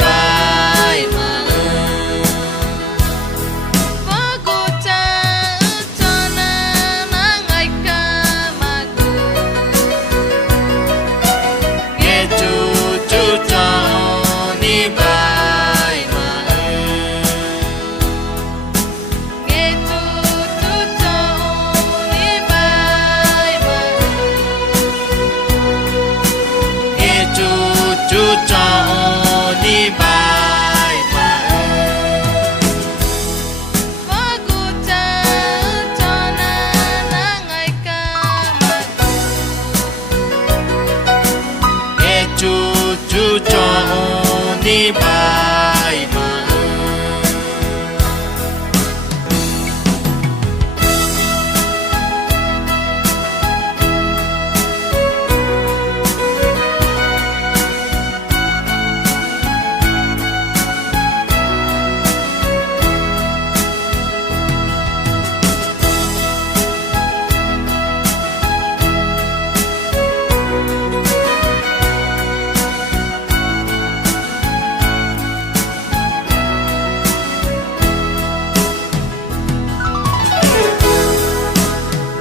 bai ma chu cho ni bai ma đi bai ma Bago cha cho na ngai ka magu nghe chu cho đi bai ma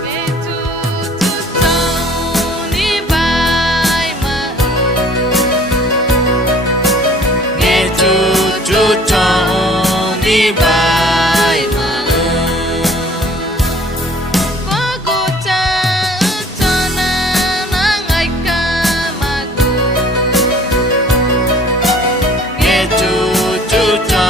nghe chu cho ni bai ma nghe chu cho đi bai ma Bago cha cho na ngai ka magu nghe chu cho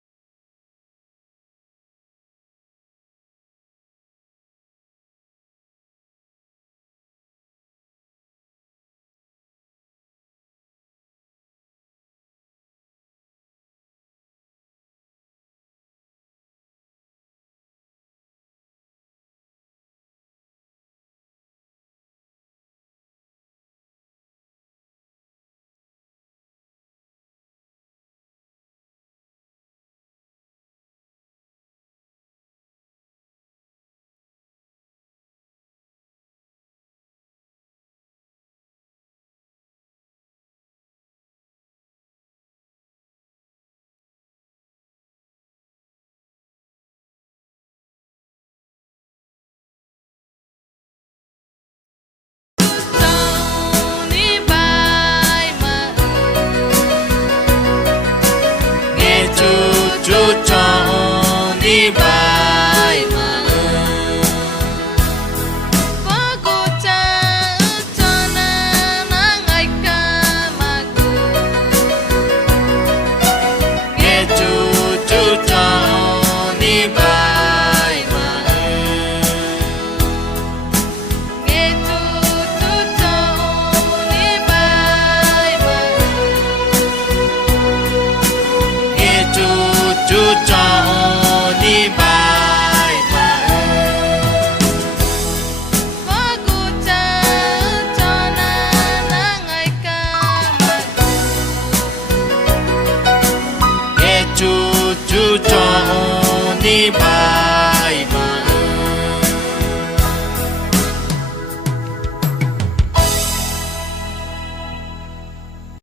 đi bai ma ni bai ma nghe chu cho đi bai ma Bago cha cho na ngai ka magu nghe chu cho đi bai ma nghe chu cho ni bai ma nghe chu cho đi bai ma Bago cha cho na ngai ka magu nghe chu cho đi bai